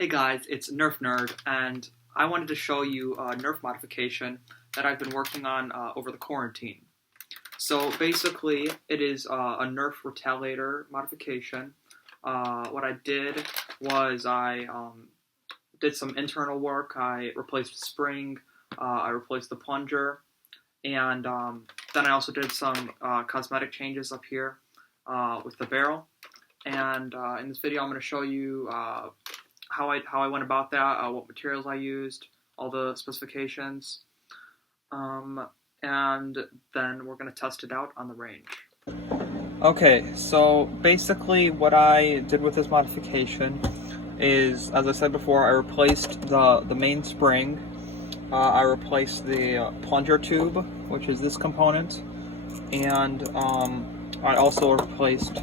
Hey guys, it's Nerf Nerd, and I wanted to show you a Nerf modification that I've been working on over the quarantine. So basically, it is a Nerf Retaliator modification. What I did was I did some internal work. I replaced the spring, I replaced the plunger, and then I also did some cosmetic changes up here with the barrel. And in this video, I'm going to show you how I went about that, what materials I used, all the specifications, and then we're going to test it out on the range. Okay, so basically what I did with this modification is, as I said before, I replaced the main spring, I replaced the plunger tube, which is this component, and I also replaced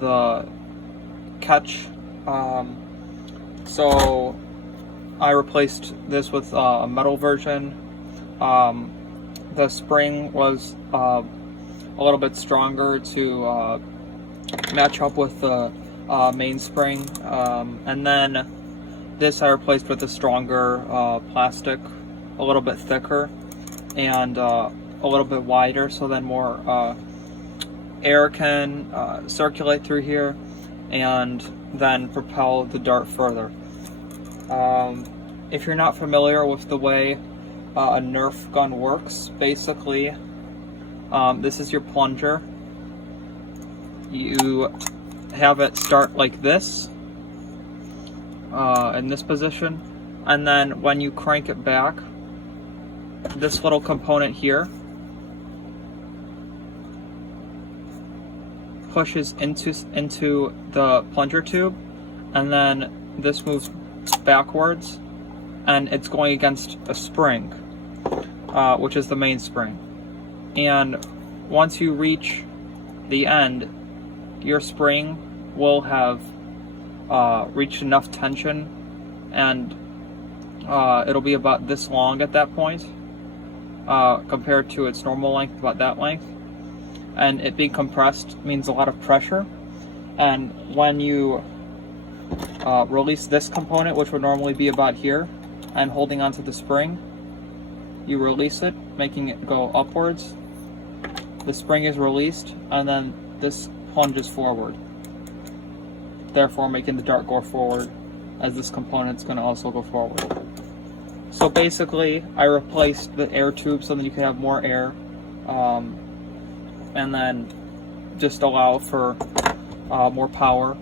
the catch. So I replaced this with a metal version. The spring was a little bit stronger to match up with the main spring, and then this I replaced with a stronger plastic, a little bit thicker and a little bit wider, so then more air can circulate through here and then propel the dart further. If you're not familiar with the way a Nerf gun works, basically this is your plunger. You have it start like this, in this position, and then when you crank it back, this little component here pushes into the plunger tube, and then this moves backwards, and it's going against a spring, which is the main spring. And once you reach the end, your spring will have reached enough tension, and it'll be about this long at that point, compared to its normal length, about that length. And it being compressed means a lot of pressure, and when you release this component, which would normally be about here, and holding onto the spring, you release it, making it go upwards. The spring is released, and then this plunges forward, therefore making the dart go forward, as this component's going to also go forward. So basically, I replaced the air tube so that you can have more air, and then just allow for more power.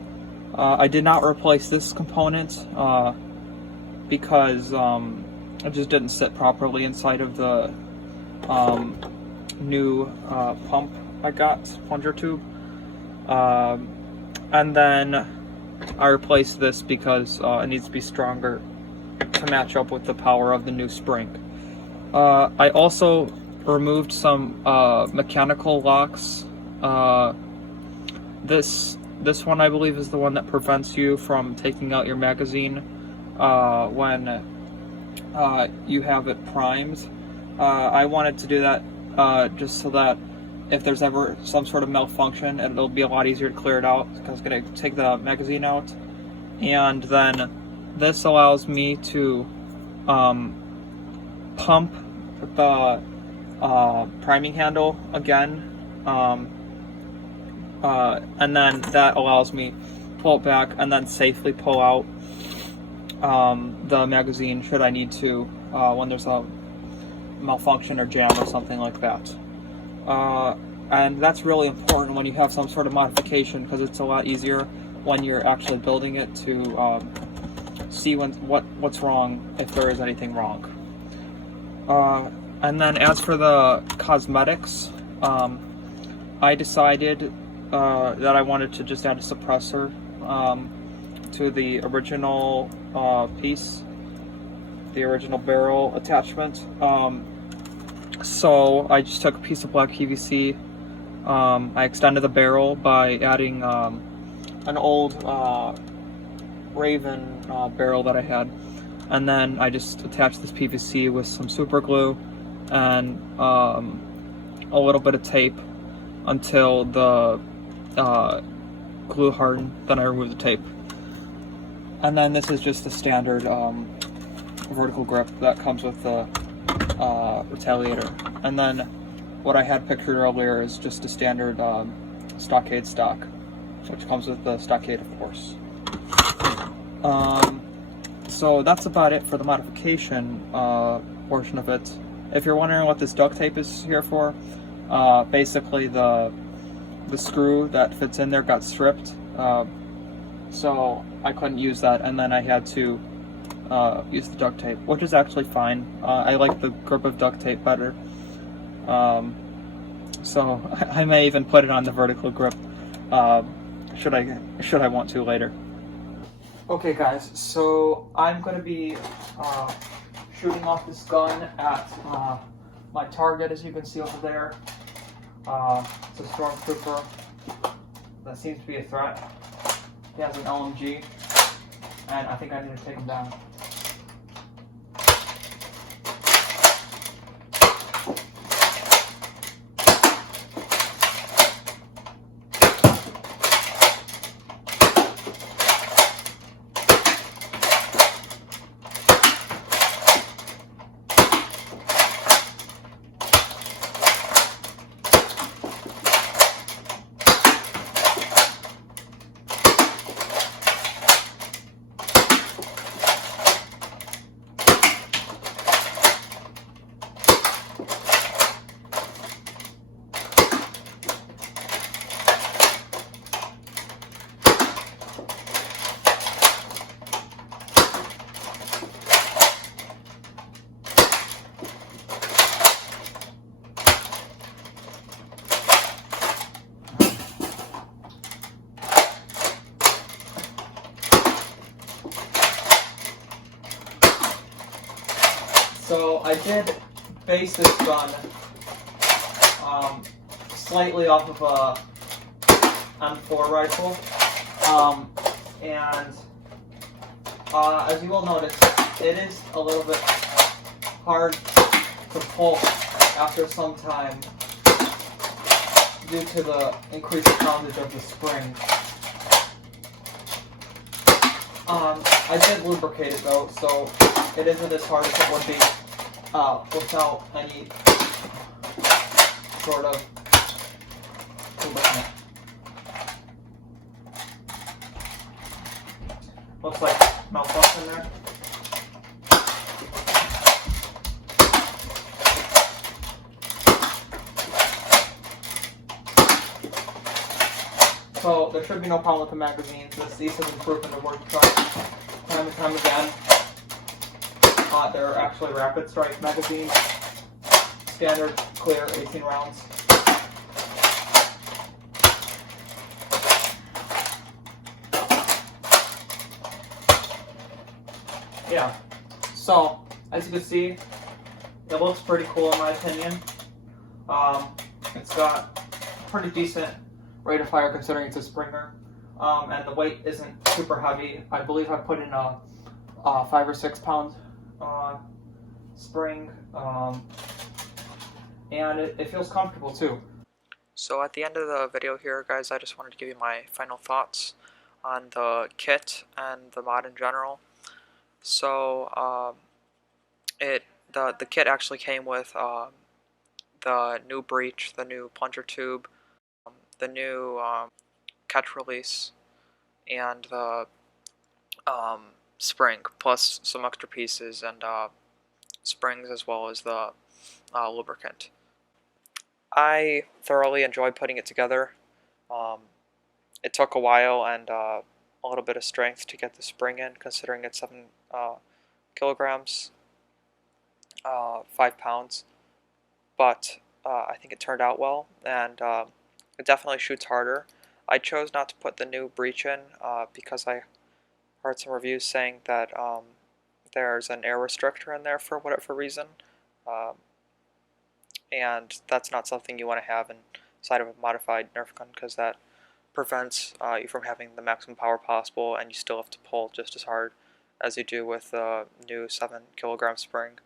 I did not replace this component because it just didn't sit properly inside of the new pump I got, plunger tube. And then I replaced this because it needs to be stronger to match up with the power of the new spring. I also removed some mechanical locks. This one, I believe, is the one that prevents you from taking out your magazine when you have it primed. I wanted to do that just so that if there's ever some sort of malfunction, it'll be a lot easier to clear it out, because it's going to take the magazine out. And then this allows me to pump the priming handle again, and then that allows me to pull it back and then safely pull out the magazine should I need to when there's a malfunction or jam or something like that. And that's really important when you have some sort of modification, because it's a lot easier when you're actually building it to see what's wrong, if there is anything wrong. And then as for the cosmetics, I decided that I wanted to just add a suppressor to the original piece, the original barrel attachment. So I just took a piece of black PVC, I extended the barrel by adding an old Raven barrel that I had, and then I just attached this PVC with some super glue and a little bit of tape until the glue hardened. Then I removed the tape. And then this is just the standard vertical grip that comes with the Retaliator. And then what I had pictured earlier is just a standard stockade stock, which comes with the stockade, of course. So that's about it for the modification portion of it. If you're wondering what this duct tape is here for, basically the screw that fits in there got stripped, so I couldn't use that, and then I had to use the duct tape, which is actually fine. I like the grip of duct tape better, so I may even put it on the vertical grip should I want to later. Okay guys, so I'm going to be shooting off this gun at my target, as you can see over there. It's a stormtrooper that seems to be a threat. He has an LMG, and I think I need to take him down. So I did base this gun slightly off of a M4 rifle, and as you will notice, it is a little bit hard to pull after some time due to the increased poundage of the spring. I did lubricate it though, so it isn't as hard as it would be without any sort of lubricant. Looks like mouthwash in there. So there should be no problem with the magazines. These have been proven to work time and time again. They're actually rapid strike magazines, standard clear 18 rounds. Yeah, so as you can see, it looks pretty cool in my opinion. It's got a pretty decent rate of fire considering it's a Springer, and the weight isn't super heavy. I believe I put in a 5 or 6 pound spring, and it feels comfortable too. So at the end of the video here, guys, I just wanted to give you my final thoughts on the kit and the mod in general. So the kit actually came with the new breech, the new plunger tube, the new catch release, and the spring, plus some extra pieces and springs, as well as the lubricant. I thoroughly enjoyed putting it together. It took a while and a little bit of strength to get the spring in, considering it's 7 kilograms, 5 pounds, but I think it turned out well, and it definitely shoots harder. I chose not to put the new breech in because I heard some reviews saying that there's an air restrictor in there for whatever reason, and that's not something you want to have inside of a modified Nerf gun, because that prevents you from having the maximum power possible, and you still have to pull just as hard as you do with the new 7 kilogram spring.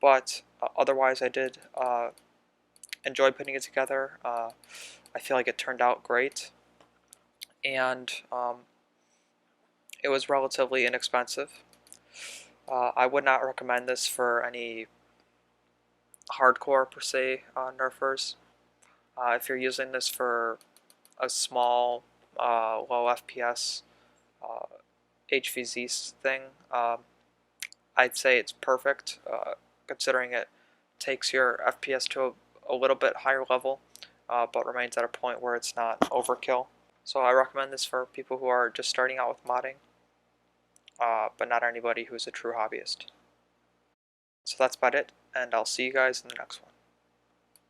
But otherwise, I did enjoy putting it together. I feel like it turned out great, and It was relatively inexpensive. I would not recommend this for any hardcore, per se, nerfers. If you're using this for a small, low FPS HVZ thing, I'd say it's perfect, considering it takes your FPS to a little bit higher level, but remains at a point where it's not overkill. So I recommend this for people who are just starting out with modding, but not anybody who's a true hobbyist. So that's about it, and I'll see you guys in the next one.